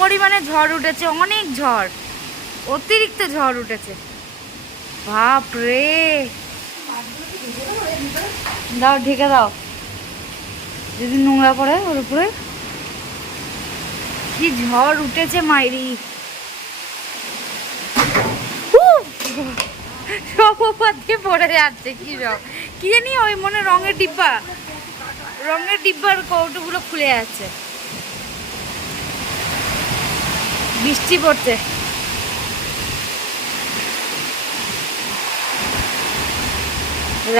পরিমাণে ঝড় উঠেছে, অনেক ঝড়, অতিরিক্ত ঝড় উঠেছে। বাপ রে, দাও ঢেকে দাও, যদি নোংরা পড়ে ওর উপরে। কি ঝড় উঠেছে মাইরি, সব ওপর দিয়ে পড়ে যাচ্ছে। কি রং, কি জানি, ওই মনে রঙের ডিব্বার কৌটোগুলো খুলে যাচ্ছে। বৃষ্টি পড়ছে।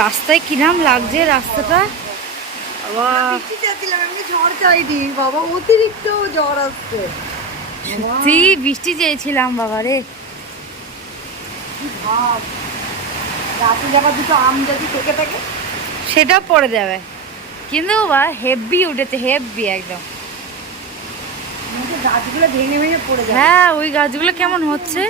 রাস্তায় কিরাম লাগছে রাস্তাটা। ঝড় চাইনি বাবা, অতিরিক্ত ঝড় আসছে। সত্যি বৃষ্টি চেয়েছিলাম বাবা রে। রাতে যাবার দুটো আম যদি থেকে থাকে সেটা পড়ে যাবে, কিন্তু বা হেভি উঠেছে, হেভি একদম। গাছগুলো ভেঙে ভেঙে পড়ে যাবে। হ্যাঁ, ওই গাছগুলো কেমন হচ্ছে।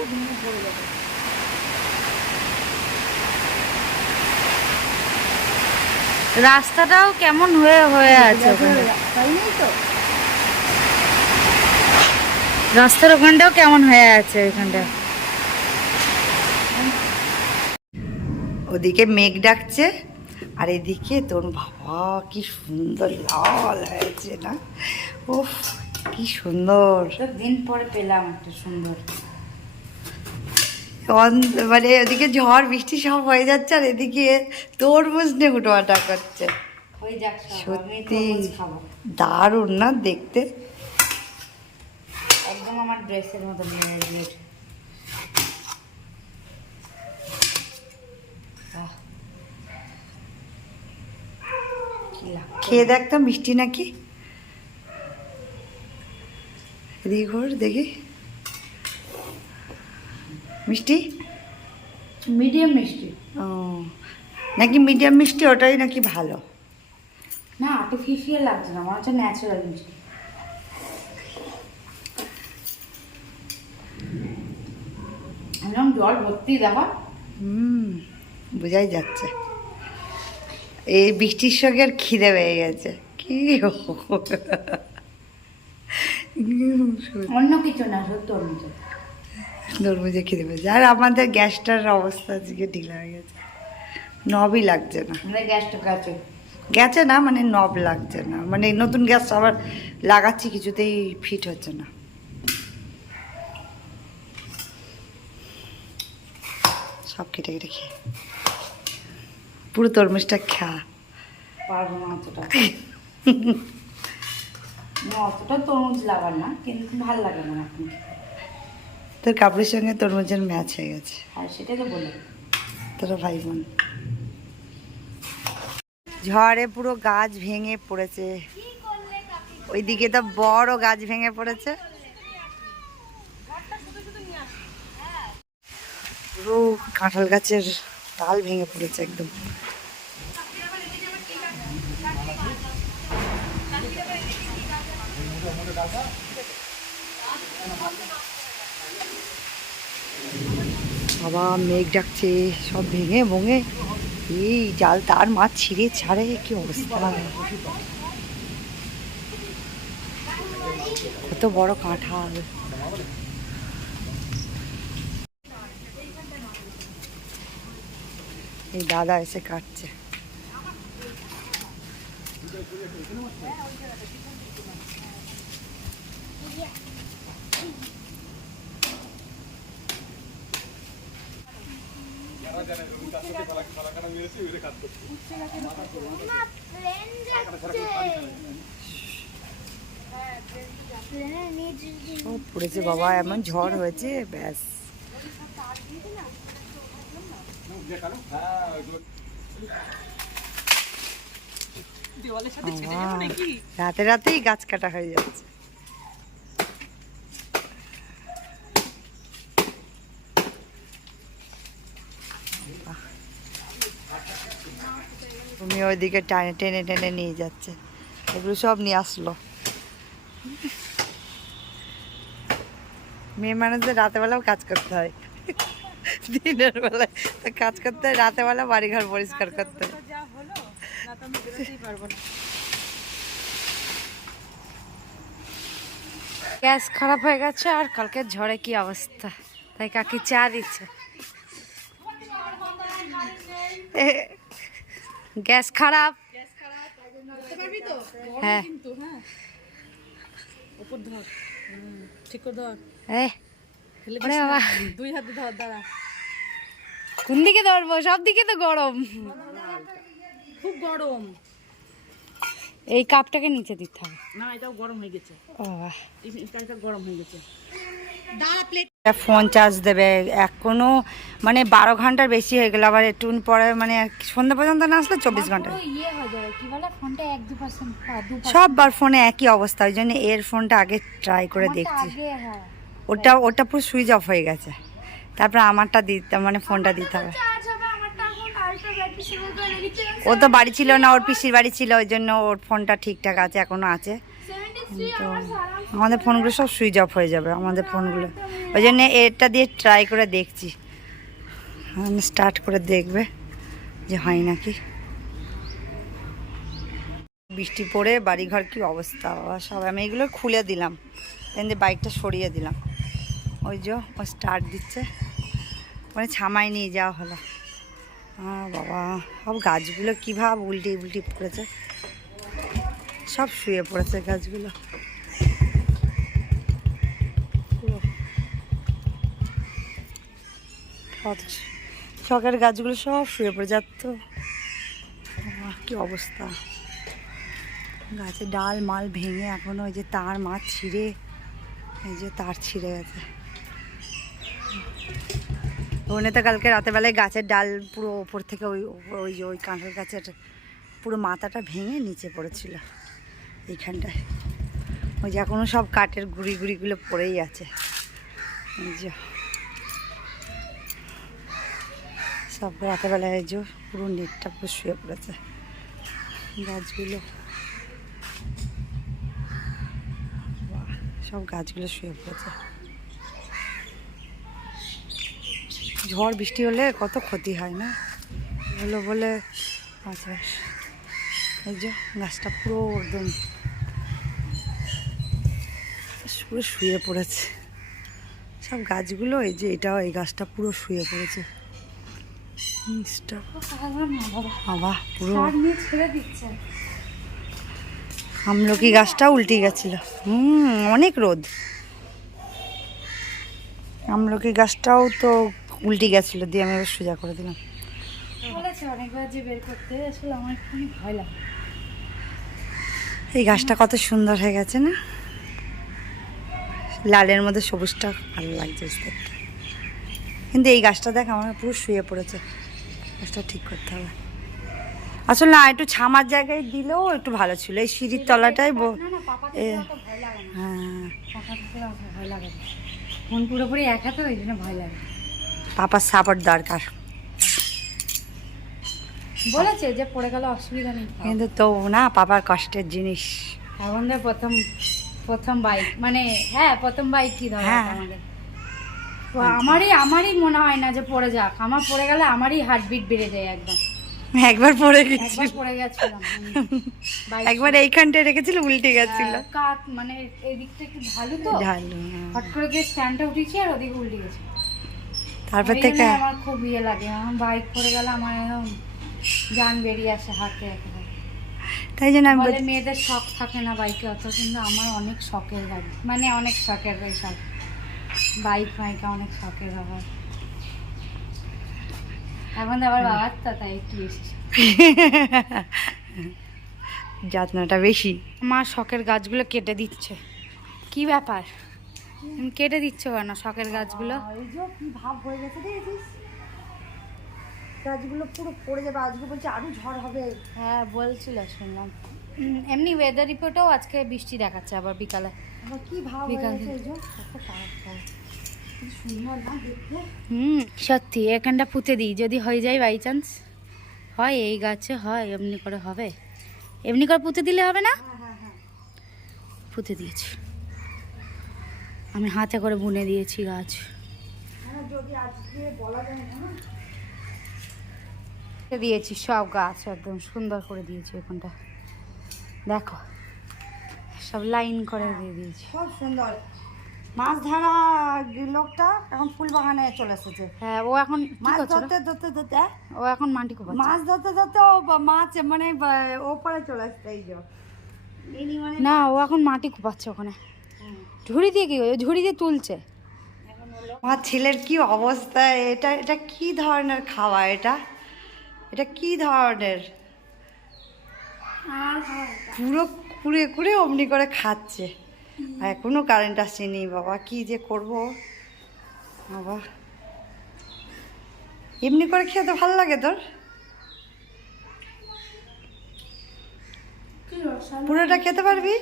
রাস্তাটাও কেমন হয়ে হয়ে আছে ওখানে। রাস্তার ওখানটাও কেমন হয়ে আছে ওখানটা। ওদিকে মেঘ ডাকছে, আর এদিকে তোর বাবা কি সুন্দর লাল হয়েছে না, উফ কি সুন্দর। দিন পরে পেলাম একটা সুন্দর। মানে ওদিকে ঝড় বৃষ্টি সব হয়ে যাচ্ছে, আর এদিকে তরমুজ নিয়ে হুটোয়াটা করছে। সত্যি দারুণ না দেখতে, একদম আমার ড্রেসের মতো নিয়ে। খেয়ে দেখতাম মিষ্টি নাকি, এদিকে ঘোর দেখি। মিষ্টি, মিডিয়াম মিষ্টি। ও নাকি মিডিয়াম মিষ্টি, ওটাই নাকি ভালো। না, আর্টিফিশিয়াল লাগছে না, আমার হচ্ছে ন্যাচারাল মিষ্টি। একদম জল ভর্তি দেখা। বোঝাই যাচ্ছে এই বৃষ্টির সঙ্গে আর খিদে পেয়ে গেছে। কি অন্য কিছু না, সত্যি অন্য কিছু। তরমুজে খিদে পেয়েছে, আর আমাদের গ্যাসটার অবস্থা আজকে ঢিলা হয়ে গেছে, নবই লাগছে না। গ্যাসটা গেছে, গেছে না মানে নব লাগছে না, মানে নতুন গ্যাস আবার লাগাচ্ছি, কিছুতেই ফিট হচ্ছে না। সব কেটে কেটে খেয়ে পুরো তরমুজটা খা। পারবো না অতটা। না, অতটা তরমুজ লাগার না, কিন্তু ভালো লাগে না এখন। তোর কাপড়ের সঙ্গে তরমুজের ম্যাচ হয়ে গেছে। আর সেটাই তো বলে, তোরা ভাই বোন। ঝড়ে পুরো গাছ ভেঙে পড়েছে, ওইদিকে তো বড় গাছ ভেঙে পড়েছে, পুরো কাঁঠাল গাছের ডাল ভেঙে পড়েছে একদম। বাবা মেঘ ডাকছে, সব ভেঙে ভঙে এই জাল তার মাছ ছিঁড়ে ছাড়ে, কি অবস্থা। কত বড় কাঁঠাল। এই দাদা এসে কাটছে। সব পড়েছে বাবা, এমন ঝড় হয়েছে ব্যাস। রাতে রাতেই গাছ কাটা হয়ে যাচ্ছে। তুমি ওইদিকে টেনে টেনে টেনে নিয়ে যাচ্ছে, এগুলো সব নিয়ে আসলো। মেয়ে মানুষদের রাতেবেলাও কাজ করতে হয়, দিনের বেলায় তো কাজ করতে হয়, রাতেবেলা বাড়িঘর পরিষ্কার করতে হয়। গ্যাস খারাপ হয়ে গেছে আর কালকে ঝড়ে কি অবস্থা, তাই কাকি চা দিচ্ছে। গ্যাস খারাপ, হ্যাঁ ঠিক করে ধর, ওরে বাবা দুই হাতে ধর, দাঁড়া। কোন দিকে ধরবো, সব দিকে তো গরম, খুব গরম। এই কাপটাকে নিচে দিতে হবে। না, এটাও গরম হয়ে গেছে, ও বাবা, এটা গরম হয়ে গেছে। ফোন চার্জ দেবে এখনো, মানে 12 ঘন্টার বেশি হয়ে গেল। আবার একটু পরে মানে সন্ধ্যা পর্যন্ত না আসলে 24 ঘন্টা। ইয়ে হয়ে যাবে কি বলে, ফোনটা 1-2% সববার ফোনে একই অবস্থা, ওই জন্য এর ফোনটা আগে ট্রাই করে দেখছি। ওটা পুরো সুইচ অফ হয়ে গেছে, তারপর আমারটা দিতে মানে ফোনটা দিতে হবে। ও তো বাড়ি ছিল না, ওর পিসির বাড়ি ছিল, ওই জন্য ওর ফোনটা ঠিকঠাক আছে, এখনো আছে। তো আমাদের ফোনগুলো সব সুইচ অফ হয়ে যাবে, আমাদের ফোনগুলো, ওই জন্য এটা দিয়ে ট্রাই করে দেখছি। স্টার্ট করে দেখবে যে হয় নাকি। বৃষ্টি পড়ে বাড়িঘর কি অবস্থা বাবা, সব আমি এগুলো খুলে দিলাম, এখান দিয়ে বাইকটা সরিয়ে দিলাম। ওই যে ও স্টার্ট দিচ্ছে, মানে ছামাই নিয়ে যাওয়া হলো। বাবা, সব গাছগুলো কীভাবে উল্টি উল্টি পড়েছে, সব শুয়ে পড়েছে গাছগুলো। শখের গাছগুলো সব শুয়ে পড়ে যাত, কি অবস্থা। গাছের ডাল মাল ভেঙে এখনো ওই যে তার মাছ ছিঁড়ে, এই যে তার ছিঁড়ে গেছে। ওখানে তো কালকে রাতেরবেলায় গাছের ডাল পুরো ওপর থেকে ওই ওই যে ওই কাঁঠাল গাছের পুরো মাথাটা ভেঙে নিচে পড়েছিল এইখানটায়। ওই যে এখনো সব কাঠের গুঁড়ি গুঁড়িগুলো পড়েই আছে। এই যে সব রাতেরবেলায় এই যে পুরো নেটটা পুরো শুয়ে পড়েছে গাছগুলো, সব গাছগুলো শুয়ে পড়েছে। ঝড় বৃষ্টি হলে কত ক্ষতি হয় না, হলো বলে। আচ্ছা, এই যে গাছটা পুরো একদম পুরো শুয়ে পড়েছে সব গাছগুলো। এই যে এটাও, এই গাছটা পুরো শুয়ে পড়েছে। বাবা পুরো আমলকি গাছটা উল্টে গেছিল। অনেক রোদ, আমলকি গাছটাও তো উল্টে গেছিল, দিয়ে আমি এবার সোজা করে দিলাম। এই গাছটা কত সুন্দর হয়ে গেছে না, লালের মধ্যে সবুজটা ভালো লাগছে দেখতে। কিন্তু এই গাছটা দেখ আমার পুরো শুয়ে পড়েছে, গাছটা ঠিক করতে হবে। আসলে না, একটু ছামার জায়গায় দিলেও একটু ভালো ছিল, এই সিঁড়ির তলাটাই। হ্যাঁ, ফোন পুরোপুরি একা তো, ওই জন্য ভয় লাগে। পাপার সাপোর্ট দরকার, বলেছে যে পড়ে গেলে অসুবিধা নেই, কিন্তু তো না, পাপার কষ্টের জিনিস। এখন তো প্রথম বাইক, মানে হ্যাঁ প্রথম বাইক কি ধর আমাদের। আমারই মনে হয় না যে পড়ে যাক, আমার পড়ে গেলে আমারই হার্টবিট বেড়ে যায় একদম। একবার পড়ে গেছি, পড়ে গেছিলাম একবার এইখানটায় রেখেছিল, উল্টে গেছিল। কাত মানে এই দিকটা একটু ঢালু তো, ঢালু, হট করে গিয়ে স্ট্যান্ডটা উঠেছি আর ওদিকে উল্টে গেছে। তারপর থেকে আমার খুব ইয়ে লাগে, আমার বাইক পড়ে গেলে আমার একদম জান বেরিয়ে আসে হাতে একেবারে। তাই জন্য আমি বলে মেয়েদের শখ থাকে না বাইকে অত, কিন্তু আমার অনেক শখের গাড়ি, মানে অনেক শখের এইসব বাইক ফাইকা, অনেক শখের বাবার। এখন আবার বাবার তো তাই একটু বেশি যত্নটা বেশি। মা শখের গাছগুলো কেটে দিচ্ছে, কি ব্যাপার কেটে দিচ্ছ কেন শখের গাছগুলো? কি ভাব হয়ে গেছে দেখেছিস, গাছগুলো পুরো পড়ে যাবে। আজকে বলছে আরো ঝড় হবে। হ্যাঁ বলছিল, শুনলাম। এমনি ওয়েদার রিপোর্টেও আজকে বৃষ্টি দেখাচ্ছে আবার বিকালে। আবার কি ভাব হয়ে গেছে, এই যে কত খারাপ, কি সুন্দর না দেখতে। সত্যি এখানটা পুঁতে দিই, যদি হয়ে যায় বাই চান্স, হয় এই গাছে হয়, এমনি করে হবে, এমনি করে পুঁতে দিলে হবে না? পুঁতে দিয়েছি আমি, হাতে করে বুনে দিয়েছি গাছ। যদি আজকে বলা যায় না, দিয়েছি সব গাছ একদম সুন্দর করে দিয়েছি। ওখানটা দেখো সব লাইন করে দিয়ে দিয়েছি। খুব সুন্দর। মাছ ধরা লোকটা এখন ফুল বাগানে চলে এসেছে। হ্যাঁ, ও এখন কি মাছ করছে ওরা? ধরতে ও এখন মাটি কোপাচ্ছে। মাছ ধরতে ও মাছ মানে ওপরে চলে আসছে। এই যে ইনি মানে না, ও এখন মাটি কোপাচ্ছে ওখানে। ঝুড়ি দিয়ে কি, ঝুড়ি দিয়ে তুলছে। আমার ছেলের কি অবস্থা! এটা এটা কি ধরনের খাওয়া? এটা এটা কি ধরনের? পুরো কুড়ে কুড়ে অমনি করে খাচ্ছে। আর এখনো কারেন্ট আসেনি। বাবা কি যে করব বাবা। এমনি করে খেতে ভালো লাগে তোর? পুরোটা খেতে পারবি?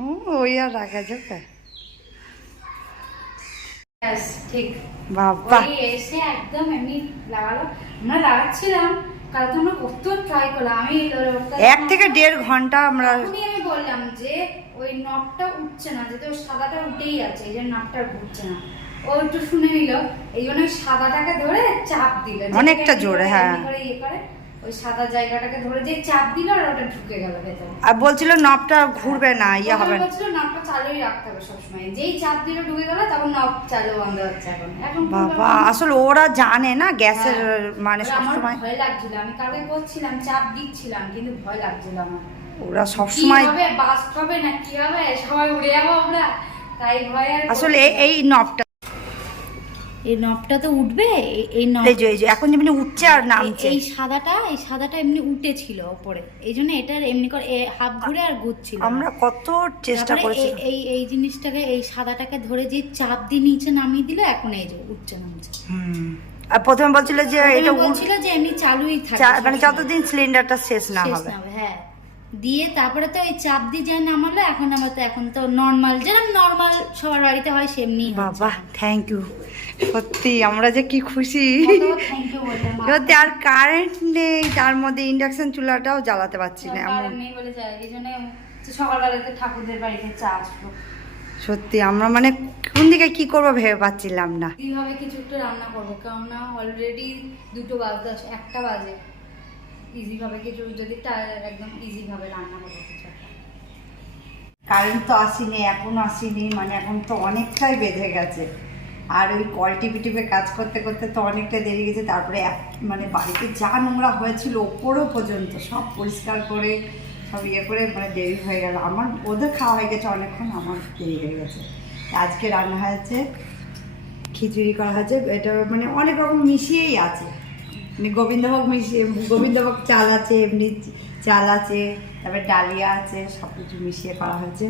ও ওই আর রাখা যাবে? ঠিক বাবা ওই এসে একদম এমনি লাগালো। আমরা লাগাচ্ছিলাম কালকে, আমরা কত ট্রাই করলাম। আমি 1 থেকে 1.5 ঘন্টা আমরা। আমি বললাম যে ওই নবটা উঠছে না, যেহেতু ওই সাদাটা উঠেই আছে, এই যে নবটা ঘুরছে না। ও একটু শুনে নিল, এই জন্য ওই সাদাটাকে ধরে চাপ দিল অনেকটা জোরে। হ্যাঁ, ইয়ে করে ওই সাদা জায়গাটাকে ধরে যে চাপ দিল আর ওটা ঢুকে গেল ভেতরে। আর বলছিল নবটা ঘুরবে না, ইয়ে হবে না। বলছিল নবটা চালুই রাখতে হবে সবসময়, যেই চাপ দিল ঢুকে গেল তখন নব চালু বন্ধ হচ্ছে। এখন বাবা আসলে ওরা জানে না গ্যাসের মানে আমার সবসময়। ভয় লাগছিল, আমি কালকে করছিলাম চাপ দিচ্ছিলাম কিন্তু ভয় লাগছিল আমার। ওরা সবসময় হবে বাস্ট হবে না কি হবে, সবাই উড়ে যাবো আমরা, তাই ভয়। আর আসলে এই নবটা, এই নবটা তো উঠবে। এই নব এই যে এখন যেমনি উঠছে আর নামছে। এই সাদাটা এমনি উঠেছিল উপরে, এই জন্য এটার এমনি করে হাফ ঘুরে আর ঘুরছিল। আমরা কত চেষ্টা তারপরে করেছি। এই জিনিসটাকে, এই সাদাটাকে ধরে যে চাপ দিয়ে নিচে নামিয়ে দিল, এখন এই যে উঠছে নামছে। আর প্রথমে বলছিল যে এটা বলছিল যে এমনি চালুই থাকবে মানে যতদিন সিলিন্ডারটা শেষ না হবে। হ্যাঁ, দিয়ে তারপরে তো এই চাপ দিয়ে যা নামালো। এখন তো নর্মাল, যেরকম নর্মাল সবার বাড়িতে হয় সেমনি। বাবা থ্যাংক ইউ, সত্যি আমরা যে কি খুশি। থ্যাংক ইউ বললাম। সত্যি আর কারেন্ট নেই, তার মধ্যে ইন্ডাকশন চুলাটাও জ্বালাতে পারছি না এমন। নেই বলে যায়, এই জন্য সকালবেলাতে ঠাকুরদের বাড়িতে চা আসলো। সত্যি আমরা মানে কোন দিকে কি করবো ভেবে পাচ্ছিলাম না। কিভাবে কিছু একটা রান্না করবো, কেননা অলরেডি 2 বাজে, 1টা বাজে। ইজি ভাবে কিছু যদি একদম ইজি ভাবে রান্না করবো কিছু একটা। কারেন্ট তো আসেনি, এখনো আসেনি, মানে এখন তো অনেকটাই বেঁধে গেছে। আর ওই কল টিপে কাজ করতে করতে তো অনেকটা দেরি গেছে। তারপরে মানে বাড়িতে যা নোংরা হয়েছিল ওপরও পর্যন্ত সব পরিষ্কার করে সব ইয়ে করে মানে দেরি হয়ে গেল। আমার ওদের খাওয়া হয়ে গেছে অনেকক্ষণ, আমার দেরি হয়ে গেছে। আজকে রান্না হয়েছে, খিচুড়ি করা হয়েছে। এটা মানে অনেক রকম মিশিয়েই আছে, মানে গোবিন্দভোগ মিশিয়ে, গোবিন্দভোগ চাল আছে, এমনি চাল আছে, তারপরে ডালিয়া আছে, সব কিছু মিশিয়ে করা হয়েছে।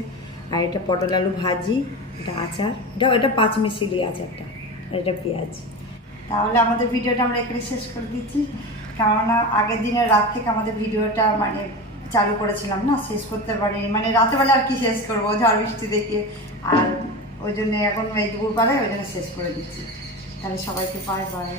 আর এটা পটল আলু ভাজি, এটা আচার, এটা 5 মিশিলি আচারটা, আর এটা পেঁয়াজ। তাহলে আমাদের ভিডিওটা আমরা এখানে শেষ করে দিচ্ছি, কেননা আগের দিনের রাত থেকে আমাদের ভিডিওটা মানে চালু করেছিলাম না, শেষ করতে পারিনি। মানে রাতেবেলা আর কি শেষ করবো, ঝড় বৃষ্টি দেখে। আর ওই জন্য এখন এই দুপুরবেলায় ওই জন্য শেষ করে দিচ্ছি। তাহলে সবাইকে বাই বাই।